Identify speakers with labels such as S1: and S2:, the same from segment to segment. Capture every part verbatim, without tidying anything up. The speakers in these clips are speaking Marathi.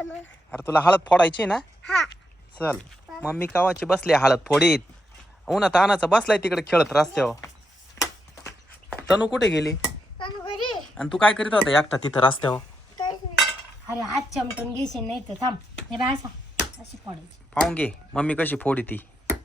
S1: अरे तुला हळद फोडायची ना
S2: हा
S1: चल मम्मी कावाची बसली हळद फोडीत उन्हा तानाचा बसलाय तिकडे खेळत रस्त्यावर. तनू कुठे गेली
S2: घरी
S1: आणि तू काय करीत होता एकटा तिथं रस्त्यावर?
S3: अरे हात चमटून घेशील नाही तर थांब. हे बाय असा अशी फोडायची.
S1: पाहून घे मम्मी कशी फोडी ती.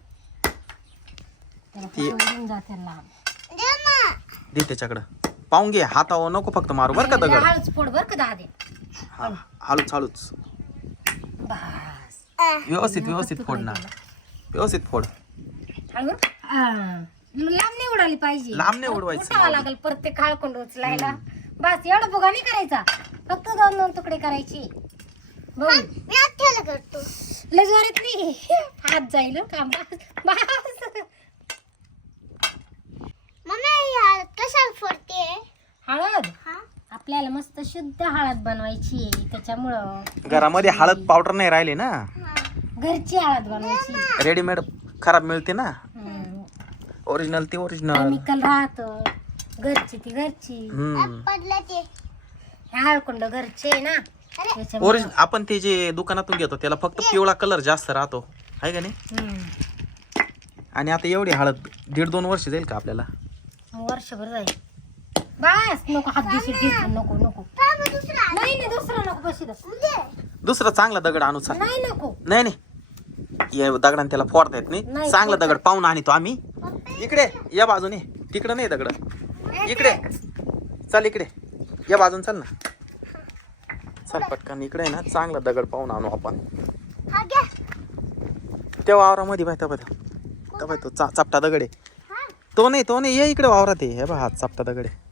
S3: त्याला पकडून जाते लांब.
S1: दे त्याच्याकडं पाहून घे हातावर नको फक्त मारू बर का दगड.
S3: हळूच फोड बर का दादे.
S1: हा, हळूच हळूच
S3: बस
S1: व्यवस्थित व्यवस्थित फोड ना व्यवस्थित फोड.
S3: हळू हा. लांब नाही उडाली पाहिजे.
S1: लांब नाही उडवायचं.
S3: उठावं लागेल प्रत्येक खाळकोंड उचलायला. बस एवढं बुगा नाही करायचा. फक्त दोन दोन तुकडे करायचे. बघ
S2: मी आठ्याला करतो.
S3: लय जोरात नाही हात जाईल हं काम. बस
S2: मम्मी कशाला फोडते?
S3: हळद
S2: हा
S3: आपल्याला मस्त शुद्ध हळद बनवायची आहे त्याच्यामुळं.
S1: घरामध्ये हळद पावडर नाही राहिले ना
S3: घरची हळद बनवायची.
S1: रेडीमेड खराब मिळते ना
S3: हम्म.
S1: ओरिजिनल ते ओरिजिनल.
S3: केमिकल राहत. घरची ती घरची.
S1: हम्म
S2: पडलं ते.
S3: हळकुंड घरचे आहे ना त्याच्यामुळं.
S1: ओरिजिनल आपण ते जे दुकानातून घेतो त्याला फक्त पिवळा कलर जास्त राहतो आहे का नाही.
S3: हम्म.
S1: आणि आता एवढी हळद दीड दोन वर्ष जाईल का आपल्याला?
S3: वर्षभर जाईल. बस नको हात दिवशी नको नको नाही नाही दुसरा नको बशी
S1: दुसरा चांगला दगड आणू चाल.
S3: नाही नको
S1: नाही नाही या दगडाने त्याला फोडता येत नाही.
S3: नाही,
S1: चांगला
S3: फोडता-
S1: दगड पाहून आणतो आम्ही. इकडे या बाजूने तिकडं नाही दगड इकडे चल इकडे या बाजून चल ना चल पटकन इकडे आहे ना चांगला दगड पाहून आणू आपण.
S2: हा घ्या.
S1: त्या वावरामध्ये बाय तबा तबा तो चा चापटा दगड आहे. तो नाही तो नाही ये इकडे वावरात आहे हे बा हा चापटा दगड आहे.